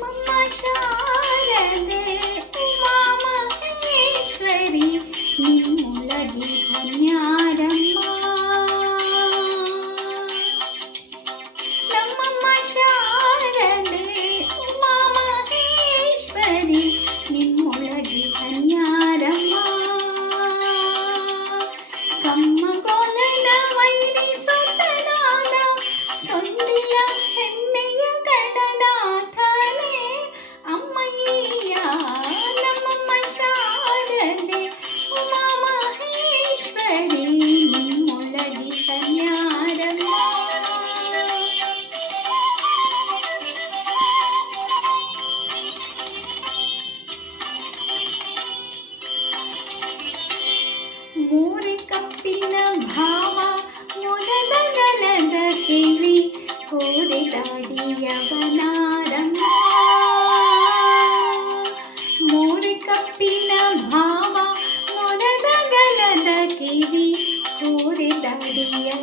mama show. ಮೂರೆ ಕಪ್ಪಿನ ಭಾವ ಮೊಲದ ಗಲದ ಕಿವಿ ಕೋರೆ ದಾಡಿಯವನಾರಮ್ಮ ಮೂರೆ ಕಪ್ಪಿನ ಭಾವ ಮೊಲದ ಗಲದ ಕಿವಿ ಕೋರೆ ದಾಡಿಯನಾರಮ್ಮ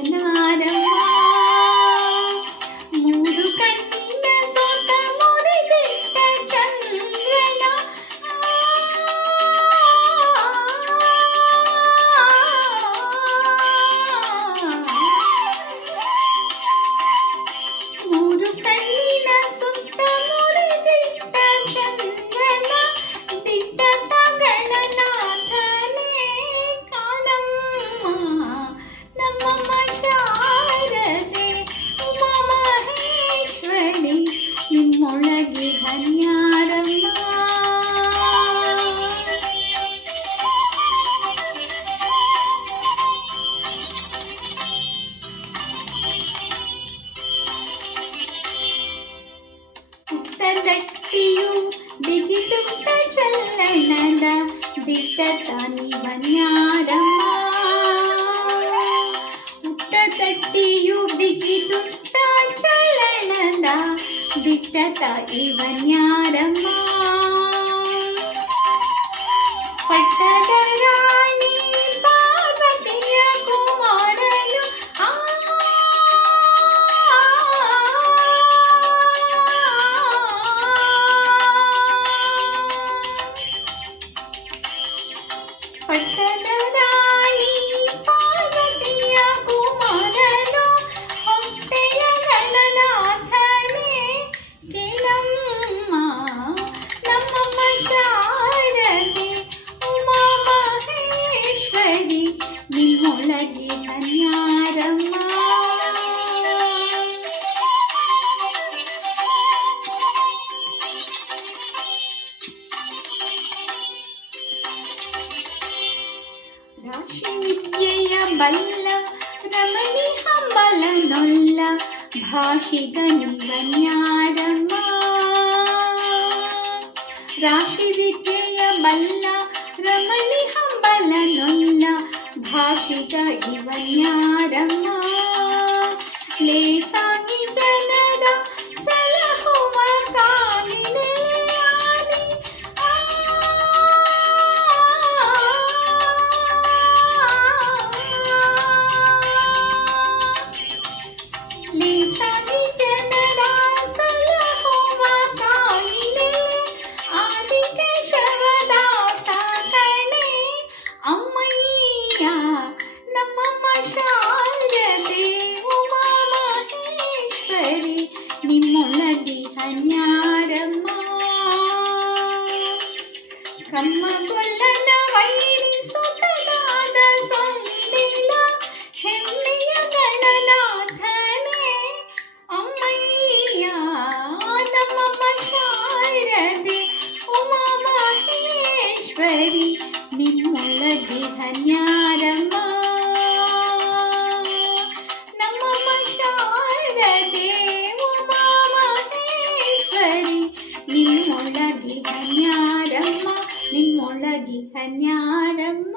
ದಿಟ್ಟ ತಾನಿ ಬನ್ಯಾರಮ್ಮ ಪುಟ್ಟದಟ್ಟಿಯು ಬಿಗಿದುಟ್ಟ ಚಲ್ಲಣದ ದಿಟ್ಟ ತಾಯಿ ಬನ್ಯಾರಮ್ಮ ಪಟ್ಟದ ರಾಶಿ ವಿದ್ಯೆಯ ಬಲ್ಲ ರಮಣಿ ಹಂಬಲ ನೊಲ್ಲ ಭಾಷಿಗ ನಿಂಗನ್ಯಾರಮ್ಮ ರಾಶಿ ವಿದ್ಯೆಯ ಬಲ್ಲ ರಮಣಿ ಹಂಬಲ ನೊಲ್ಲ ಭಾಷಿಗ ಇವನ್ಯಾರಮ್ಮ ಲೇಸಾಗಿ ಜನರ ಮಹೇಶ್ವರಿ ನಿಮ್ಮೊಳಗೆ ಹನ್ಯಾರಮ್ಮ ಕಮ್ಮಗೊಲ್ಲನ ವೈರಿಸುತ್ತದಾದ ಸೊಂಡಿಲ ಹೆಮ್ಮೆಯ ಗಣನಾಥನೇ ಅಮ್ಮಯ್ಯ ನಮ್ಮಮ್ಮ ಶಾರದೆ ಉಮಾ ಮಹೇಶ್ವರಿ ನಿಮ್ಮೊಳಗೆ ಧನ್ಯಾರಮ್ಮ ನಿಮ್ಮೊಳಗೆ ಧನ್ಯಾರಮ್ಮ ನಿಮ್ಮೊಳಗೆ ಧನ್ಯಾರಮ್ಮ